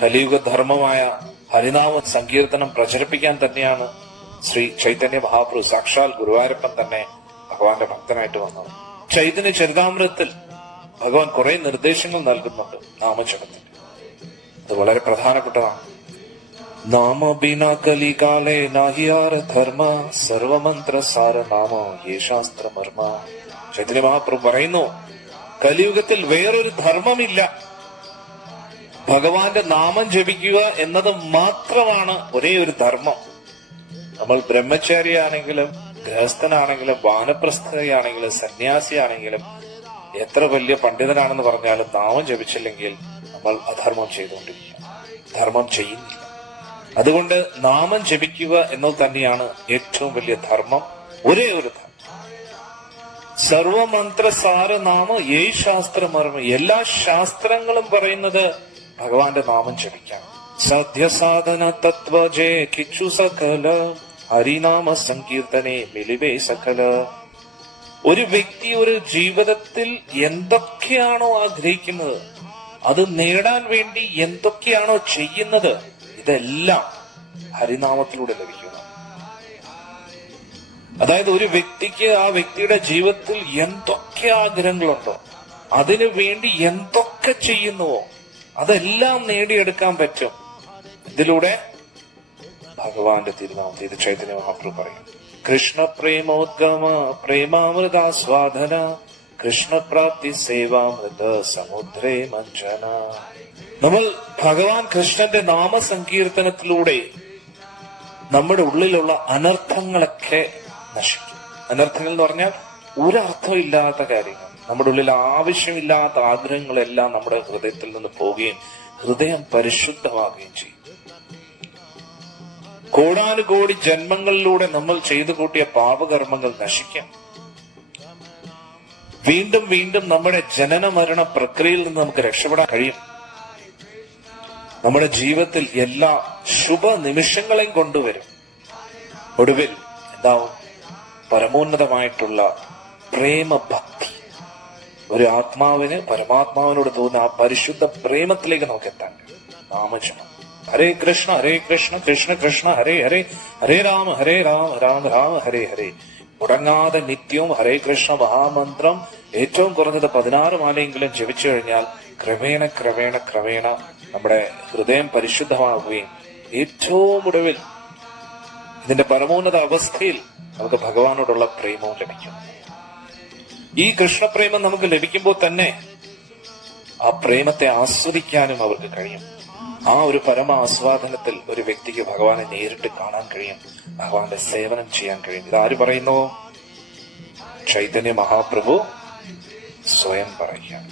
കലിയുഗ ധർമ്മമായ ഹരിനാമ സങ്കീർത്തനം പ്രചരിപ്പിക്കാൻ തന്നെയാണ് ശ്രീ ചൈതന്യ മഹാപ്രഭു സാക്ഷാൽ ഗുരുവായൂരപ്പൻ തന്നെ ഭഗവാന്റെ ഭക്തനായിട്ട് വന്നത്. ചൈതന്യ ചരിതാമൃതത്തിൽ ഭഗവാൻ കുറെ നിർദ്ദേശങ്ങൾ നൽകുന്നുണ്ട് നാമജപത്തിന്. അത് വളരെ പ്രധാനപ്പെട്ടതാണ്. നാമ ബിന കലികാലേ നാഹിയാര ധർമ്മ സർവമന്ത്ര സാര നാമ യേ ശാസ്ത്രമർമ്മ. ചൈതന്യ മഹാപ്രഭു പറയുന്നു, കലിയുഗത്തിൽ വേറൊരു ധർമ്മമില്ല. ഭഗവാന്റെ നാമം ജപിക്കുക എന്നത് മാത്രമാണ് ഒരേ ഒരു ധർമ്മം. നമ്മൾ ബ്രഹ്മചാരിയാണെങ്കിലും ഗൃഹസ്ഥനാണെങ്കിലും വാനപ്രസ്ഥയാണെങ്കിലും സന്യാസിയാണെങ്കിലും എത്ര വലിയ പണ്ഡിതനാണെന്ന് പറഞ്ഞാലും നാമം ജപിച്ചില്ലെങ്കിൽ നമ്മൾ അധർമ്മം ചെയ്തുകൊണ്ടിരിക്കുക, ധർമ്മം ചെയ്യുന്നില്ല. അതുകൊണ്ട് നാമം ജപിക്കുക എന്നത് തന്നെയാണ് ഏറ്റവും വലിയ ധർമ്മം, ഒരേ ഒരു ധർമ്മം. സർവമന്ത്രസാര നാമ യേ ശാസ്ത്രമർമ്മ. എല്ലാ ശാസ്ത്രങ്ങളും പറയുന്നത് ഭഗവാന്റെ നാമം ജപിക്കാം. സദ്യസാധന തത്വജേ കിച്ചു സകല ഹരിനാമ സങ്കീർത്തനെ മിലിവേ സകല. ഒരു വ്യക്തി ഒരു ജീവിതത്തിൽ എന്തൊക്കെയാണോ ആഗ്രഹിക്കുന്നത്, അത് നേടാൻ വേണ്ടി എന്തൊക്കെയാണോ ചെയ്യുന്നത്, ഇതെല്ലാം ഹരിനാമത്തിലൂടെ ലഭിക്കുന്നു. അതായത് ഒരു വ്യക്തിക്ക് ആ വ്യക്തിയുടെ ജീവിതത്തിൽ എന്തൊക്കെ ആഗ്രഹങ്ങളുണ്ടോ, അതിനു വേണ്ടി എന്തൊക്കെ ചെയ്യുന്നുവോ, അതെല്ലാം നേടിയെടുക്കാൻ പറ്റും ഇതിലൂടെ ഭഗവാന്റെ തിരുനാമത്തിൽ. ഇത് ചൈതന്യ മഹാപ്രഭു പറയും. കൃഷ്ണ പ്രേമോദ്ഗമ പ്രേമാമൃതാസ്വാദന കൃഷ്ണപ്രാപ്തി സേവാമൃത സമുദ്രേ മഞ്ജന. നമ്മൾ ഭഗവാൻ കൃഷ്ണന്റെ നാമസങ്കീർത്തനത്തിലൂടെ നമ്മുടെ ഉള്ളിലുള്ള അനർത്ഥങ്ങളൊക്കെ നശിക്കും. അനർത്ഥങ്ങൾ എന്ന് പറഞ്ഞാൽ ഒരർത്ഥമില്ലാത്ത കാര്യങ്ങൾ, നമ്മുടെ ഉള്ളിൽ ആവശ്യമില്ലാത്ത ആഗ്രഹങ്ങളെല്ലാം നമ്മുടെ ഹൃദയത്തിൽ നിന്ന് പോവുകയും ഹൃദയം പരിശുദ്ധമാകുകയും ചെയ്യും. കോടാനുകോടി ജന്മങ്ങളിലൂടെ നമ്മൾ ചെയ്തു കൂട്ടിയ പാപകർമ്മങ്ങൾ നശിക്കാം. വീണ്ടും വീണ്ടും നമ്മുടെ ജനന മരണ പ്രക്രിയയിൽ നിന്ന് നമുക്ക് രക്ഷപ്പെടാൻ കഴിയും. നമ്മുടെ ജീവിതത്തിൽ എല്ലാ ശുഭ നിമിഷങ്ങളെയും കൊണ്ടുവരും. ഒടുവിൽ എന്താവും? പരമോന്നതമായിട്ടുള്ള പ്രേമഭക്തി. ഒരു ആത്മാവിന് പരമാത്മാവിനോട് തോന്നുന്ന ആ പരിശുദ്ധ പ്രേമത്തിലേക്ക് നമുക്ക് എത്താൻ കഴിയും. നാമജപം. ഹരേ കൃഷ്ണ കൃഷ്ണ കൃഷ്ണ ഹരേ ഹരേ, ഹരേ രാമ രാമ രാമ ഹരേ ഹരേ. മുടങ്ങാതെ നിത്യവും ഹരേ കൃഷ്ണ മഹാമന്ത്രം ഏറ്റവും കുറഞ്ഞത് 16 മാലയെങ്കിലും ജപിച്ചു കഴിഞ്ഞാൽ ക്രമേണ ക്രമേണ ക്രമേണ നമ്മുടെ ഹൃദയം പരിശുദ്ധമാകുകയും ഏറ്റവും ഒടുവിൽ ഇതിന്റെ പരമോന്നത അവസ്ഥയിൽ നമുക്ക് ഭഗവാനോടുള്ള പ്രേമവും ലഭിക്കും. ഈ കൃഷ്ണപ്രേമം നമുക്ക് ലഭിക്കുമ്പോൾ തന്നെ ആ പ്രേമത്തെ ആസ്വദിക്കാനും അവർക്ക് കഴിയും. ആ ഒരു പരമ ആസ്വാദനത്തിൽ ഒരു വ്യക്തിക്ക് ഭഗവാനെ നേരിട്ട് കാണാൻ കഴിയും, ഭഗവാന്റെ സേവനം ചെയ്യാൻ കഴിയും. ഇതാര് പറയുന്നു? ചൈതന്യ മഹാപ്രഭു സ്വയം പറയുകയാണ്.